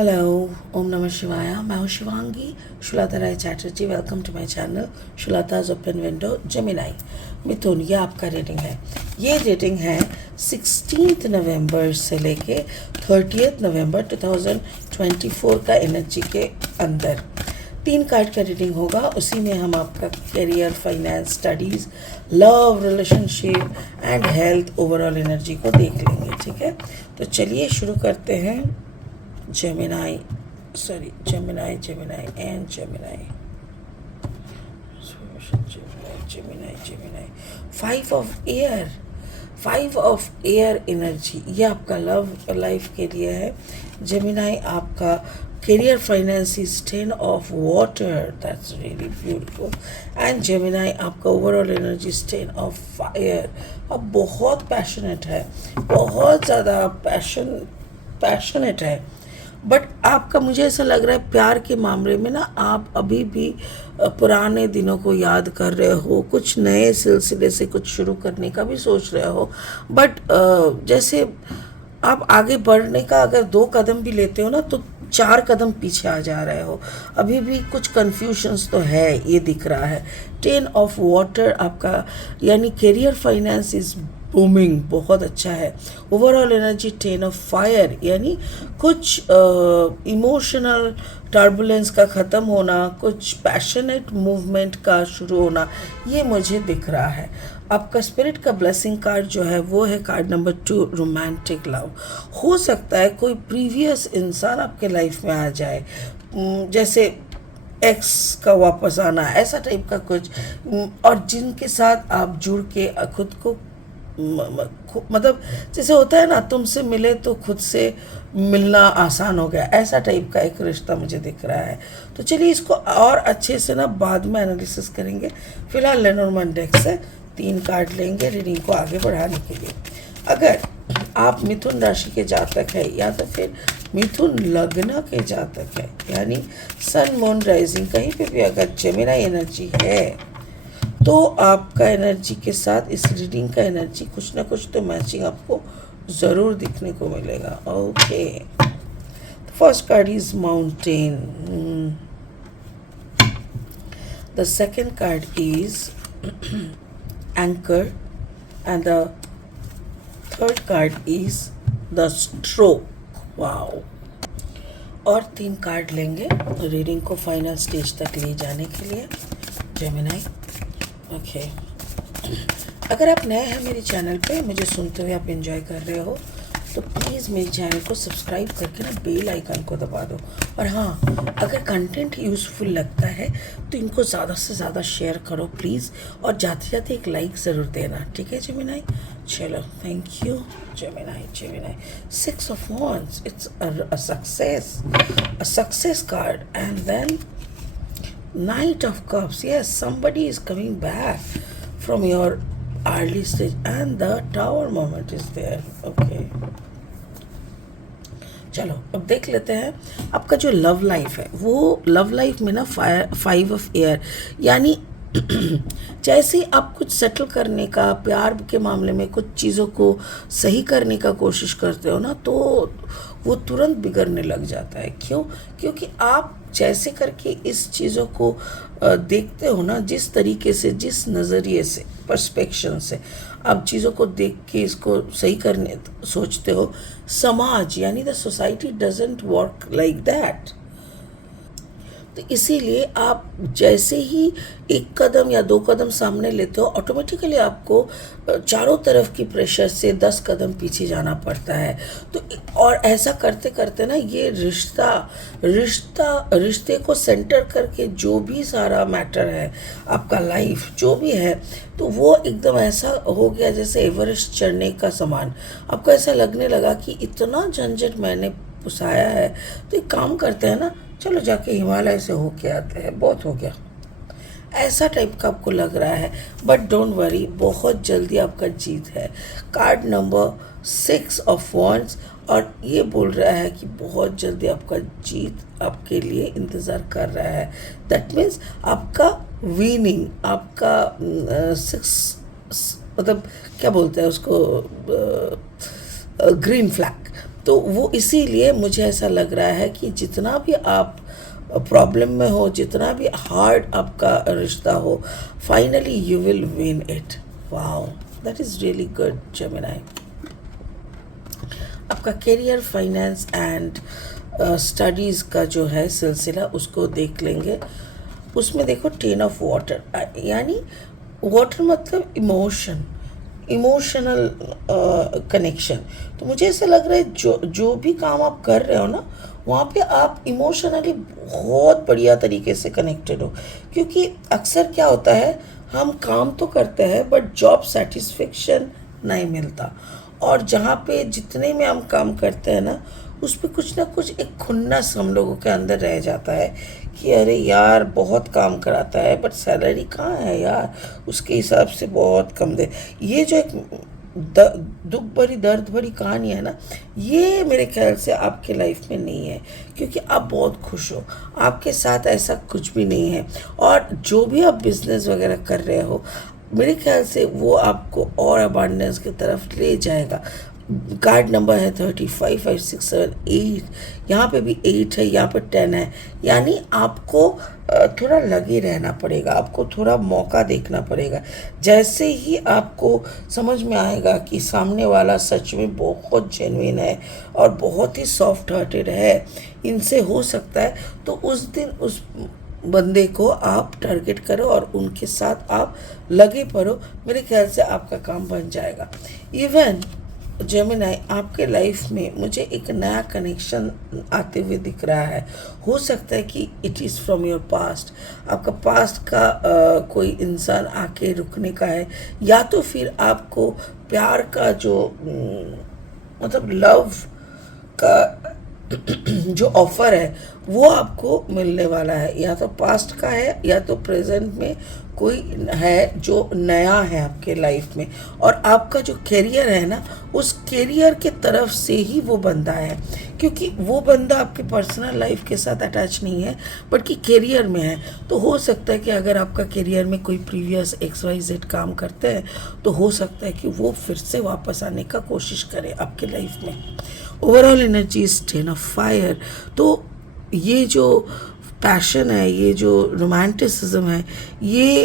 Hello, ओम नमः शिवाय। मैं हूँ Shivangi Shulata Rai Chatterjee. Welcome to my channel शुलताज ओपन विंडो जेमिनाई। मिथुन, ये आपका रीडिंग है। ये रीडिंग है 16 नवंबर से लेके 30 नवंबर 2024 का एनर्जी के अंदर 3 कार्ड का रीडिंग होगा। उसी में हम आपका career, finance, studies, love, relationship and health, overall energy को देख लेंगे। ठीक है, तो चलिए शुरू करते हैं। Gemini, Gemini, and Gemini. Gemini. 5 of air. 5 of air energy, ये आपका लव लाइफ के लिए है। जेमिनाई, आपका career, finance is 10 of water, that's really beautiful. And Gemini, आपका overall energy is 10 of fire. अब बहुत पैशनेट है, बहुत ज़्यादा पैशनेट है। बट आपका, मुझे ऐसा लग रहा है प्यार के मामले में ना, आप अभी भी पुराने दिनों को याद कर रहे हो, कुछ नए सिलसिले से कुछ शुरू करने का भी सोच रहे हो। बट जैसे आप आगे बढ़ने का अगर 2 कदम भी लेते हो ना, तो 4 कदम पीछे आ जा रहे हो। अभी भी कुछ कन्फ्यूजन्स तो है, ये दिख रहा है। 10 ऑफ वाटर आपका, यानी करियर, फाइनेंस इज बूमिंग, बहुत अच्छा है। ओवरऑल एनर्जी 10 ऑफ फायर, यानी कुछ इमोशनल टर्बुलेंस का ख़त्म होना, कुछ पैशनेट मूवमेंट का शुरू होना, ये मुझे दिख रहा है। आपका स्पिरिट का ब्लेसिंग कार्ड जो है वो है कार्ड नंबर 2, रोमांटिक लव। हो सकता है कोई प्रीवियस इंसान आपके लाइफ में आ जाए, जैसे एक्स का वापस आना, ऐसा टाइप का कुछ, और जिनके साथ आप जुड़ के खुद को मतलब जैसे होता है ना, तुमसे मिले तो खुद से मिलना आसान हो गया, ऐसा टाइप का एक रिश्ता मुझे दिख रहा है। तो चलिए इसको और अच्छे से ना बाद में एनालिसिस करेंगे। फिलहाल लेनोर्मैन डेक से 3 कार्ड लेंगे रीडिंग को आगे बढ़ाने के लिए। अगर आप मिथुन राशि के जातक है या तो फिर मिथुन लग्न के जातक है, यानी सन, मून, राइजिंग, कहीं पे भी अगर जेमिनाई एनर्जी है, तो आपका एनर्जी के साथ इस रीडिंग का एनर्जी कुछ ना कुछ तो मैचिंग आपको ज़रूर दिखने को मिलेगा। Okay, first card is mountain, the second card is anchor and the third card is the stroke. Wow, और 3 कार्ड लेंगे रीडिंग को फाइनल स्टेज तक ले जाने के लिए जेमिनाई। ओके, अगर आप नए हैं मेरे चैनल पे, मुझे सुनते हुए आप एंजॉय कर रहे हो, तो प्लीज़ मेरे चैनल को सब्सक्राइब करके ना बेल आइकन को दबा दो। और हाँ, अगर कंटेंट यूज़फुल लगता है तो इनको ज़्यादा से ज़्यादा शेयर करो प्लीज़, और जाते जाते एक लाइक ज़रूर देना। ठीक है जेमिनाई, चलो, thank you Gemini. 6 of wands, it's a success card. And then Knight of Cups, yes, somebody is coming back from your early stage, and the Tower moment is there. Okay, चलो अब देख लेते हैं आपका जो love life है। वो love life में ना 5 ऑफ एयर, यानी जैसे ही आप कुछ सेटल करने का, प्यार के मामले में कुछ चीज़ों को सही करने का कोशिश करते हो ना, तो वो तुरंत बिगड़ने लग जाता है। क्यों? क्योंकि आप जैसे करके इस चीज़ों को देखते हो ना, जिस तरीके से, जिस नज़रिए से, पर्सपेक्शन से आप चीज़ों को देख के इसको सही करने सोचते हो, समाज यानी the society doesn't work like that. तो इसीलिए आप जैसे ही 1 कदम या 2 कदम सामने लेते हो, ऑटोमेटिकली आपको चारों तरफ की प्रेशर से 10 कदम पीछे जाना पड़ता है। तो और ऐसा करते करते ना, ये रिश्ते को सेंटर करके जो भी सारा मैटर है, आपका लाइफ जो भी है, तो वो एकदम ऐसा हो गया जैसे एवरेस्ट चढ़ने का समान। आपको ऐसा लगने लगा कि इतना झंझट मैंने पुसाया है, तो एक काम करते हैं ना, चलो जाके हिमालय से होके आते हैं, बहुत हो गया, ऐसा टाइप का आपको लग रहा है। बट डोंट वरी, बहुत जल्दी आपका जीत है। कार्ड नंबर 6 ऑफ wands, और ये बोल रहा है कि बहुत जल्दी आपका जीत आपके लिए इंतज़ार कर रहा है। दैट मीन्स आपका विनिंग, आपका 6, मतलब क्या बोलते हैं उसको, ग्रीन फ्लैग, तो वो इसीलिए मुझे ऐसा लग रहा है कि जितना भी आप प्रॉब्लम में हो, जितना भी हार्ड आपका रिश्ता हो, finally you will win it. Wow, that is really good Gemini. आपका करियर, फाइनेंस एंड स्टडीज़ का जो है सिलसिला उसको देख लेंगे। उसमें देखो 10 ऑफ वाटर, यानी वाटर मतलब इमोशन, इमोशनल कनेक्शन। तो मुझे ऐसा लग रहा है जो जो भी काम आप कर रहे हो ना, वहाँ पे आप इमोशनली बहुत बढ़िया तरीके से कनेक्टेड हो। क्योंकि अक्सर क्या होता है, हम काम तो करते हैं बट जॉब सेटिस्फेक्शन नहीं मिलता, और जहाँ पे जितने में हम काम करते हैं ना, उस पर कुछ ना कुछ एक खुन्नस हम लोगों के अंदर रह जाता है कि अरे यार बहुत काम कराता है बट सैलरी कहाँ है यार, उसके हिसाब से बहुत कम दे। ये जो एक दुख भरी, दर्द भरी कहानी है ना, ये मेरे ख्याल से आपके लाइफ में नहीं है, क्योंकि आप बहुत खुश हो, आपके साथ ऐसा कुछ भी नहीं है। और जो भी आप बिजनेस वगैरह कर रहे हो, मेरे ख्याल से वो आपको और अबांडेंस की तरफ ले जाएगा। कार्ड नंबर है 35, 5, 6, 7, 8। यहाँ पे भी 8 है, यहाँ पे 10 है। यानी आपको थोड़ा लगे रहना पड़ेगा, आपको थोड़ा मौका देखना पड़ेगा। जैसे ही आपको समझ में आएगा कि सामने वाला सच में बहुत जेन्युइन है और बहुत ही सॉफ्ट हार्टेड है, इनसे हो सकता है, तो उस दिन उस बंदे को आप टारगेट करो और उनके साथ आप लगे पड़ो। मेरे ख्याल से आपका काम बन जाएगा। इवन जेमिनी, आपके लाइफ में मुझे एक नया कनेक्शन आते हुए दिख रहा है। हो सकता है कि it is from your past, आपका पास्ट का कोई इंसान आके रुकने का है, या तो फिर आपको प्यार का जो मतलब लव का जो ऑफर है वो आपको मिलने वाला है। या तो पास्ट का है या तो प्रेजेंट में कोई है जो नया है आपके लाइफ में। और आपका जो करियर है ना, उस करियर के तरफ से ही वो बंदा है, क्योंकि वो बंदा आपके पर्सनल लाइफ के साथ अटैच नहीं है बल्कि करियर में है। तो हो सकता है कि अगर आपका करियर में कोई प्रीवियस XYZ काम करते हैं, तो हो सकता है कि वो फिर से वापस आने का कोशिश करें आपके लाइफ में। Overall energy is 10 of fire. तो ये जो पैशन है, ये जो रोमांटिसिज्म है, ये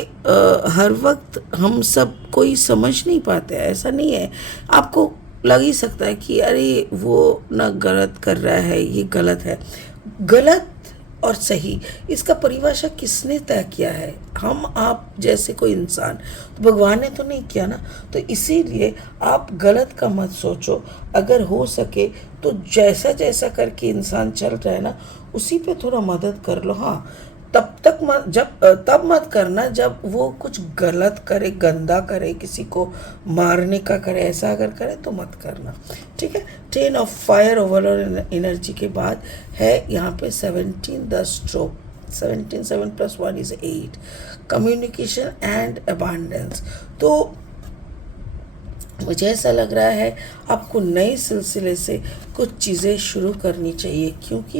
हर वक्त हम सब कोई समझ नहीं पाते हैं। ऐसा नहीं है, आपको लग ही सकता है कि अरे वो ना गलत कर रहा है, ये गलत है। गलत और सही, इसका परिभाषा किसने तय किया है? हम आप जैसे कोई इंसान, तो भगवान ने तो नहीं किया ना। तो इसीलिए आप गलत का मत सोचो। अगर हो सके तो जैसा जैसा करके इंसान चल रहा है ना, उसी पे थोड़ा मदद कर लो। हाँ, तब तक मत, तब मत करना जब वो कुछ गलत करे, गंदा करे, किसी को मारने का करे। ऐसा अगर करे तो मत करना, ठीक है। 10 ऑफ फायर ओवरऑल एनर्जी के बाद है यहाँ पे 17 the stroke. 17, 7 + 1 = 8, communication and abundance. तो मुझे ऐसा लग रहा है आपको नए सिलसिले से कुछ चीज़ें शुरू करनी चाहिए, क्योंकि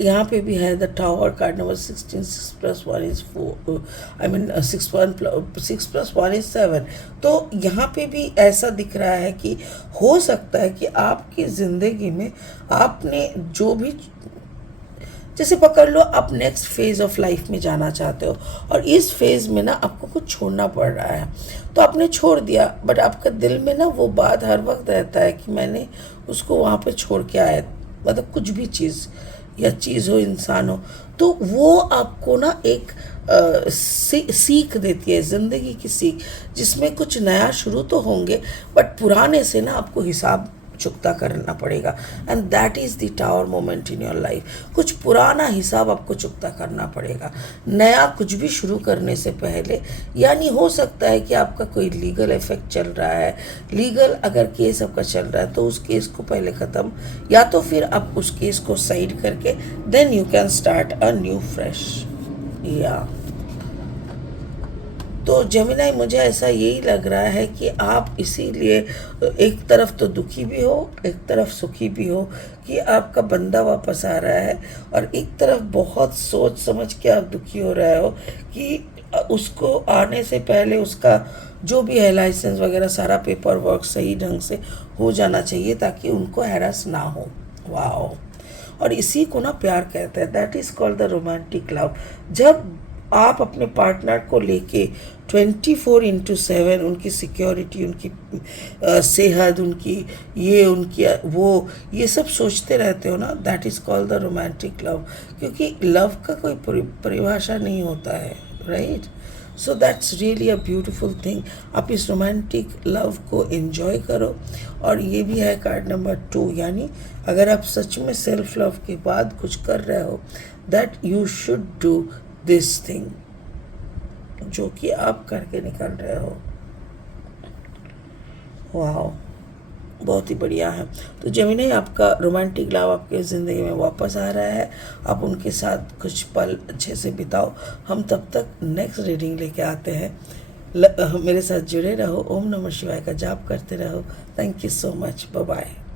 यहाँ पे भी है the tower, card number 16, 6 + 1 = 4, I mean 6 + 1 = 7। तो यहाँ पे भी ऐसा दिख रहा है कि हो सकता है कि आपकी ज़िंदगी में आपने जो भी, जैसे पकड़ लो आप नेक्स्ट फेज़ ऑफ लाइफ में जाना चाहते हो, और इस फेज़ में ना आपको कुछ छोड़ना पड़ रहा है, तो आपने छोड़ दिया, बट आपका दिल में ना वो बात हर वक्त रहता है कि मैंने उसको वहाँ पे छोड़ के आया। मतलब कुछ भी चीज़ या चीज़ हो, इंसान हो, तो वो आपको ना एक सीख देती है, ज़िंदगी की सीख, जिसमें कुछ नया शुरू तो होंगे बट पुराने से ना आपको हिसाब चुकता करना पड़ेगा। And that is the tower moment in your life. कुछ पुराना हिसाब आपको चुकता करना पड़ेगा नया कुछ भी शुरू करने से पहले। यानी हो सकता है कि आपका कोई लीगल इफेक्ट चल रहा है, लीगल अगर केस आपका चल रहा है तो उस केस को पहले ख़त्म, या तो फिर आप उस केस को साइड करके then you can start a new fresh. या तो जेमिनी, मुझे ऐसा यही लग रहा है कि आप इसीलिए एक तरफ तो दुखी भी हो, एक तरफ सुखी भी हो कि आपका बंदा वापस आ रहा है, और एक तरफ बहुत सोच समझ के आप दुखी हो रहे हो कि उसको आने से पहले उसका जो भी है लाइसेंस वगैरह सारा पेपर वर्क सही ढंग से हो जाना चाहिए ताकि उनको हैरास ना हो। वाओ, और इसी को ना प्यार कहते हैं, that is called the romantic love. जब आप अपने पार्टनर को लेके 24/7 उनकी सिक्योरिटी, उनकी सेहत, उनकी ये उनकी वो ये सब सोचते रहते हो ना, that is called the romantic love. क्योंकि लव का कोई परिभाषा नहीं होता है, right. So that's really a beautiful thing. आप इस रोमांटिक लव को एंजॉय करो। और ये भी है कार्ड नंबर 2, यानी अगर आप सच में सेल्फ लव के बाद कुछ कर रहे हो, that you should do this thing जो कि आप करके निकल रहे हो। वाह, बहुत ही बढ़िया है। तो जेमिनी, आपका रोमांटिक लव आपके ज़िंदगी में वापस आ रहा है। आप उनके साथ कुछ पल अच्छे से बिताओ। हम तब तक नेक्स्ट रीडिंग लेके आते हैं। मेरे साथ जुड़े रहो। ओम नमः शिवाय का जाप करते रहो। Thank you so much. Bye bye.